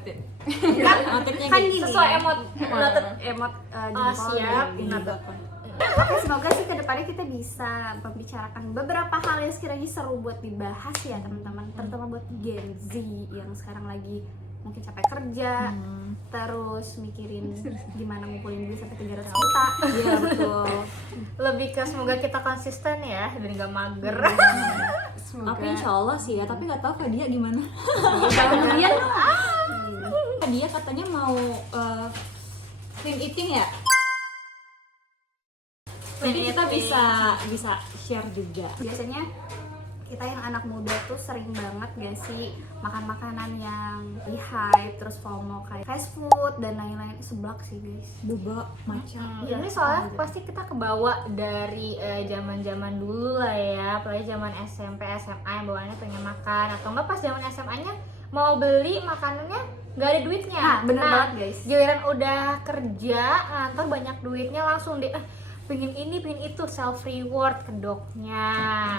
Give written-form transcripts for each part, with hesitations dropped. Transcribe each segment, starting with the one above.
noted. Kan gini sesuai ya. emot jempol siap dan gini. noted. Oke, semoga sih kedepannya kita bisa membicarakan beberapa hal yang sekiranya seru buat dibahas ya teman-teman, terutama buat Gen Z yang sekarang lagi mungkin capek kerja, terus mikirin gimana ngumpulin duit sampai 300 juta. Iya betul. Lebih ke semoga kita konsisten ya dan gak mager. Tapi insya Allah sih ya, tapi nggak tahu Fadia gimana. Kemudian Fadia katanya mau clean eating ya. Nanti kita bisa share juga. biasanya kita yang anak muda tuh sering banget gak sih makan makanan yang hype, terus FOMO kayak fast food dan lain-lain. Seblak sih guys. Boba, matcha. Ini soalnya pasti kita kebawa dari zaman-zaman dulu lah ya, apalagi zaman SMP, SMA yang bawaannya pengen makan, atau enggak pas zaman SMA-nya mau beli makanannya nggak ada duitnya. Nah, bener banget guys. Giliran udah kerja ngantor banyak duitnya langsung deh pengen ini pengen itu, self reward kedoknya.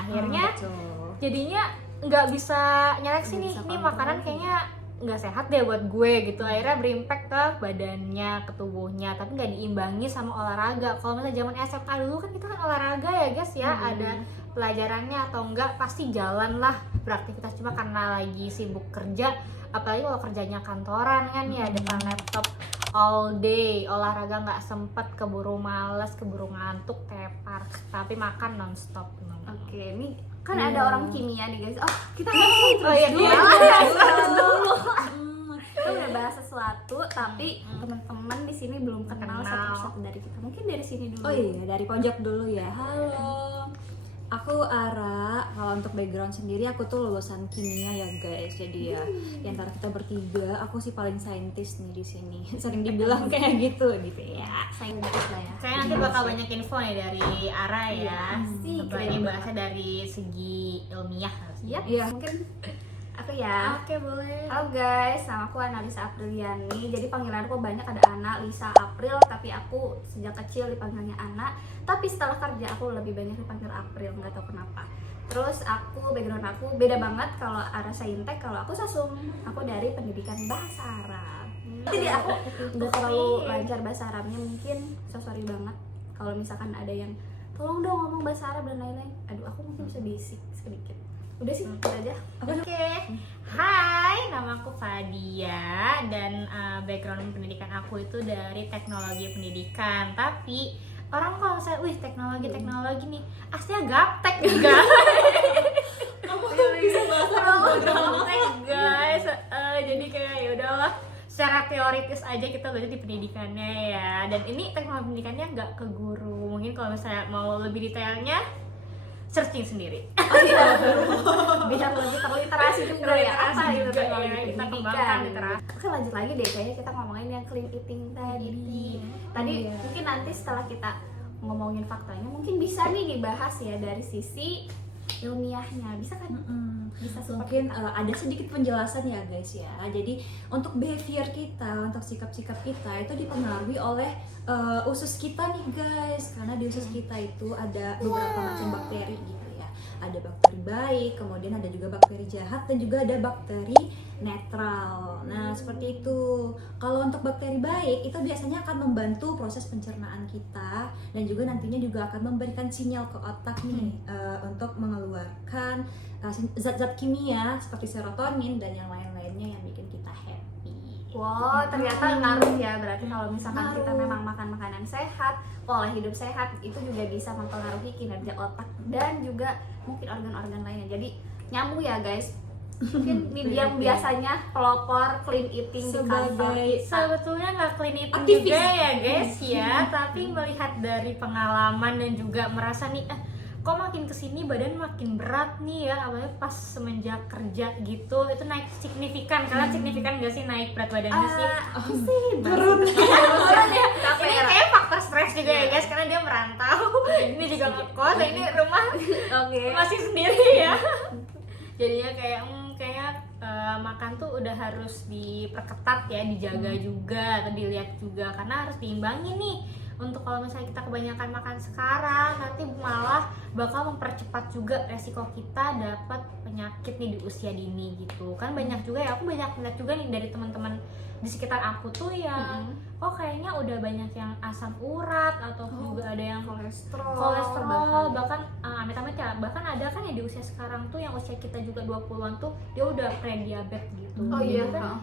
Akhirnya Betul. jadinya nggak bisa nyeleksi nih, bisa ini kontrol makanan lagi. kayaknya nggak sehat deh buat gue gitu. Akhirnya berimpact ke badannya, ke tubuhnya, tapi nggak diimbangi sama olahraga. Kalau misalnya zaman SMA dulu kan kita kan olahraga ya guys ya, ada pelajarannya atau enggak pasti jalan lah beraktivitas, cuma karena lagi sibuk kerja, apalagi kalau kerjanya kantoran kan ya depan laptop all day, olahraga nggak sempet, keburu males, keburu ngantuk, tepar, tapi makan nonstop. Oke, ini kan ada orang kimia nih guys. Oh, kita ngomongin terus Oh iya, dulu. iya. Kita udah bahas sesuatu, tapi teman-teman di sini belum kenal satu-satu dari kita. Mungkin dari sini dulu. Oh iya, dari pojok dulu ya. Halo. Aku Ara. Kalau untuk background sendiri aku tuh lulusan kimia ya guys. Jadi ya di antara kita bertiga aku sih paling saintis nih di sini. Sering dibilang kayak gitu ya. Saintis lah ya. Saya nanti bakal banyak info nih dari Ara ya. Asik. Apalagi bahasnya dari segi ilmiah harusnya. Yap, Iya. mungkin aku ya. Oke, boleh. Halo guys, nama aku Analisa Apriliani. Jadi panggilanku banyak, ada Ana, Lisa, April. Tapi aku sejak kecil dipanggilnya Ana. Tapi setelah kerja aku lebih banyak dipanggil April, nggak tahu kenapa. Terus background aku beda banget. Kalau Ara Saintek, kalau aku Sasum. Aku dari pendidikan bahasa Arab. Jadi aku nggak terlalu lancar bahasa Arabnya, mungkin sorry banget. Kalau misalkan ada yang tolong dong ngomong bahasa Arab dan lain-lain. Aduh, aku mungkin bisa basic sedikit. Udah sih, itu aja. Oke. Hai, nama aku Fadia dan background pendidikan aku itu dari teknologi pendidikan. Tapi orang kalau misalnya, wih teknologi nih, aslinya gaptek guys. Kamu bisa bahasa Gaptek guys. Jadi kayak ya udahlah, secara teoritis aja kita belajar di pendidikannya ya. Dan ini teknologi pendidikannya nggak ke guru. Mungkin kalau misalnya mau lebih detailnya, searching sendiri. Biar lebih terliterasi juga ya. Terliterasi Apa itu juga teknologi ya, kita pendidikan? kembangkan literasi. Oke, lanjut lagi deh, kayaknya kita ngomongin yang clean eating tadi. Tadi mungkin nanti setelah kita ngomongin faktanya, mungkin bisa nih dibahas ya dari sisi ilmiahnya. Bisa kan? Bisa seperti Mungkin ada sedikit penjelasan ya guys ya. Jadi untuk behavior kita, untuk sikap-sikap kita itu dipengaruhi oleh usus kita nih guys. Karena di usus kita itu ada beberapa macam bakteri gitu ya. Ada bakteri baik, kemudian ada juga bakteri jahat, dan juga ada bakteri netral. Nah seperti itu. Kalau untuk bakteri baik itu biasanya akan membantu proses pencernaan kita, dan juga nantinya juga akan memberikan sinyal ke otak nih untuk mengeluarkan zat-zat kimia seperti serotonin dan yang lain-lainnya yang bikin kita happy. wow, ternyata ngaruh ya. Berarti kalau misalkan kita memang makan makanan sehat, pola hidup sehat, itu juga bisa mempengaruhi kinerja otak dan juga mungkin organ-organ lainnya. Jadi nyambung ya guys. Mungkin nih yang biasanya pelopor clean eating di kantor Sebagai kita. Sebetulnya nggak clean eating Aktivis. juga ya guys ya, tapi melihat dari pengalaman dan juga merasa nih, kok makin kesini badan makin berat nih ya, apalagi pas semenjak kerja gitu, itu naik signifikan. Kalian signifikan gak sih naik berat badannya sih? Sih, turun. Turun ya. Capek Ini ya. kayak faktor stres juga ya guys, karena dia merantau. Ini juga ngekos, ini rumah Oke. masih sendiri ya. Jadinya kayak makan tuh udah harus diperketat ya, dijaga juga atau dilihat juga, karena harus diimbangi nih untuk kalau misalnya kita kebanyakan makan sekarang nanti malah bakal mempercepat juga resiko kita dapat penyakit nih di usia dini gitu kan. Banyak juga ya, aku banyak lihat juga nih dari teman-teman di sekitar aku tuh yang kok kayaknya udah banyak yang asam urat atau juga ada yang kolesterol bahkan amit-amit ya, bahkan ada kan ya di usia sekarang tuh yang usia kita juga 20-an tuh dia udah prediabetes gitu. Kan,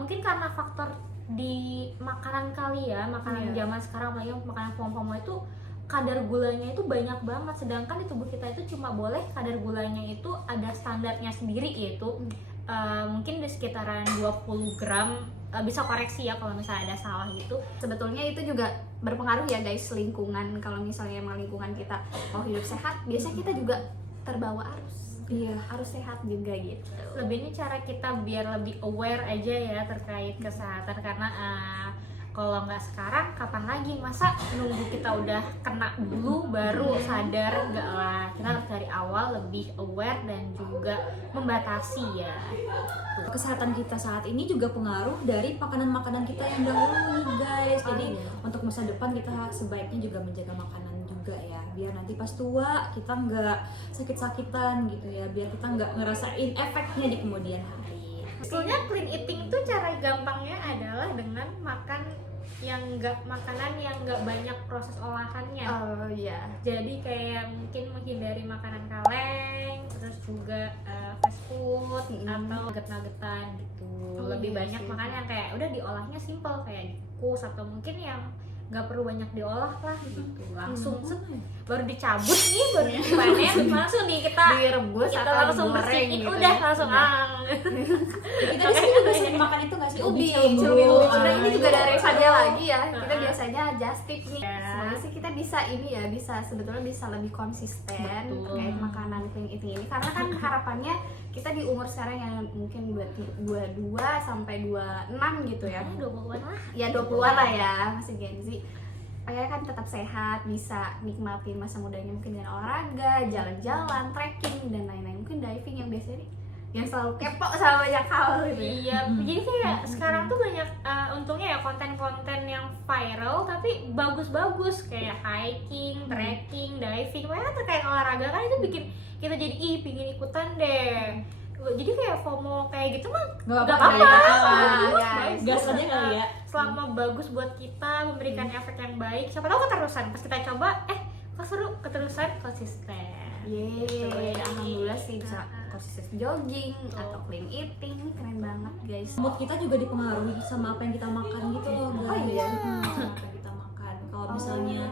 mungkin karena faktor di makanan kali ya, makanan zaman sekarang apalagi makanan FOMO itu kadar gulanya itu banyak banget, sedangkan di tubuh kita itu cuma boleh kadar gulanya itu ada standarnya sendiri, yaitu mungkin di sekitaran 20 gram. Bisa koreksi ya kalau misalnya ada salah gitu. Sebetulnya itu juga berpengaruh ya guys, lingkungan. Kalau misalnya emang lingkungan kita mau hidup sehat, biasanya kita juga terbawa arus. Harus sehat juga gitu. Lebihnya cara kita biar lebih aware aja ya terkait kesehatan, karena kalau nggak sekarang kapan lagi, masa nunggu kita udah kena dulu baru sadar? Enggak lah, kita harus dari awal lebih aware dan juga membatasi ya. Kesehatan kita saat ini juga pengaruh dari makanan-makanan kita yang dahulu nih guys. Jadi untuk masa depan kita sebaiknya juga menjaga makanan juga ya, biar nanti pas tua kita nggak sakit-sakitan gitu ya, biar kita nggak ngerasain efeknya di kemudian hari. Sebetulnya clean eating tuh cara gampangnya adalah dengan makan makanan yang nggak banyak proses olahannya. Jadi kayak mungkin menghindari makanan kaleng, terus juga fast food atau nugget-nuggetan gitu. Lebih banyak makan yang kayak udah diolahnya simple kayak dikukus, atau mungkin yang nggak perlu banyak diolah lah gitu, langsung baru dicabut nih, baru dipanen langsung nih kita direbus kita atau langsung digoreng bersihin gitu udah ya. langsung Kita di sini juga sering makan itu nggak sih, ubi Cemburu. Nah, ini itu juga dari ada Fadia lagi ya. Kita biasanya just tip nih. Ya. Semoga sih kita bisa ini ya, sebetulnya bisa lebih konsisten terkait makanan clean eating ini, karena kan harapannya kita di umur sekarang yang mungkin 22 sampai 26 gitu ya. 20-an lah. Ya 20-an lah ya, masih Gen Z. Supaya kan tetap sehat, bisa nikmatin masa mudanya mungkin dengan olahraga, jalan-jalan, trekking dan lain-lain. Mungkin diving yang biasanya nih yang selalu kepo sama banyak hal gitu. Iya, jadi kayak sekarang tuh banyak untungnya ya konten-konten yang viral tapi bagus-bagus kayak hiking, trekking, diving, pokoknya terkait olahraga kan itu bikin kita jadi pingin ikutan deh. Jadi kayak FOMO kayak gitu mah nggak nggak apa-apa, guys. gas aja kali ya. Selama bagus buat kita, memberikan efek yang baik, siapa tahu keterusan pas kita coba kok seru, keterusan konsisten. Yeay, alhamdulillah sih bisa konsisten jogging atau clean eating, ini keren banget guys. Mood kita juga dipengaruhi sama apa yang kita makan gitu loh guys. Oh iya? Sama apa yang kita makan. Kalau misalnya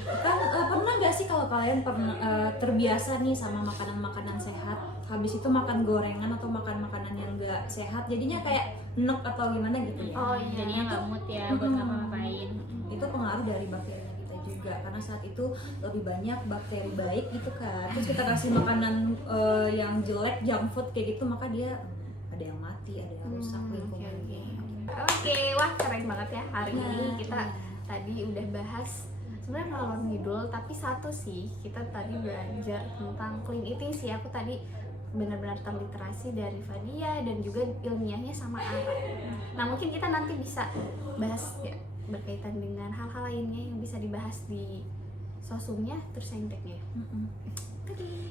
kan pernah gak sih kalau kalian pernah terbiasa nih sama makanan-makanan sehat, habis itu makan gorengan atau makan makanan yang gak sehat, jadinya kayak enek atau gimana gitu ya. Jadinya nggak mood ya buat ngapa-ngapain. Itu pengaruh dari bakterinya kita juga, karena saat itu lebih banyak bakteri baik gitu kan. Terus kita kasih makanan yang jelek, junk food kayak gitu, maka dia ada yang mati, ada yang rusak lingkungannya. Oke, wah keren banget ya hari ini kita tadi udah bahas sebenarnya ngalor ngidul, tapi satu sih kita tadi belajar tentang clean eating sih. Aku tadi benar-benar terliterasi dari Fadia dan juga ilmiahnya sama Ara. Nah mungkin kita nanti bisa bahas ya berkaitan dengan hal-hal lainnya yang bisa dibahas di sosumnya terus sainteknya.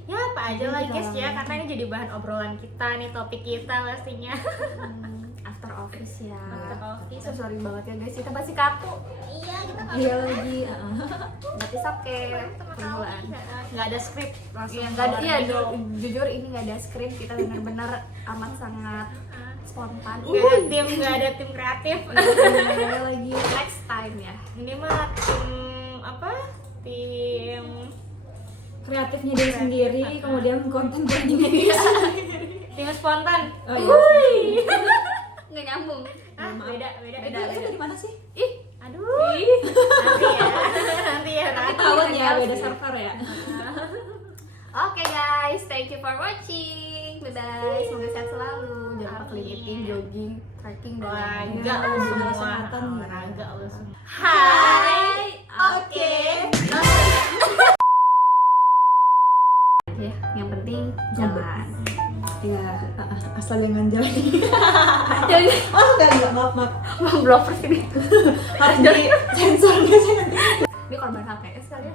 Ya apa aja lah guys ya, karena ini jadi bahan obrolan kita nih, topik kita pastinya. After office ya. After office. So, sorry banget ya guys, kita masih kaku. Iya, kita Iya lagi. Berarti oke permulaan. nggak ada skrip langsung. Iya, nggak ada. Iya, keluar jujur ini nggak ada skrip, kita benar-benar amat sangat spontan. nggak ada tim kreatif. Iya lagi. Next time ya. Ini mah tim apa? Tim Kreatifnya dia sendiri, kemudian konten brandingnya dia. tim spontan. Oh iya. Nggak nyambung. Beda. Itu di mana sih? Ih, Aduh. Nanti ya. Tapi Tahun ya, tahu beda sih. server ya. Oke guys, thank you for watching. Bye-bye, semoga sehat selalu. Jangan lupa clean eating, jogging, trekking, dan lain-lain. Olahraga lu semua. kesehatan nih. Olahraga lu semua. Hai, oke. Ya, yang penting jalan. Ya, asal jangan jalan. Oh enggak, maaf. blockers ini Harus di sensor biasanya nanti. dia korban HTS kali ya.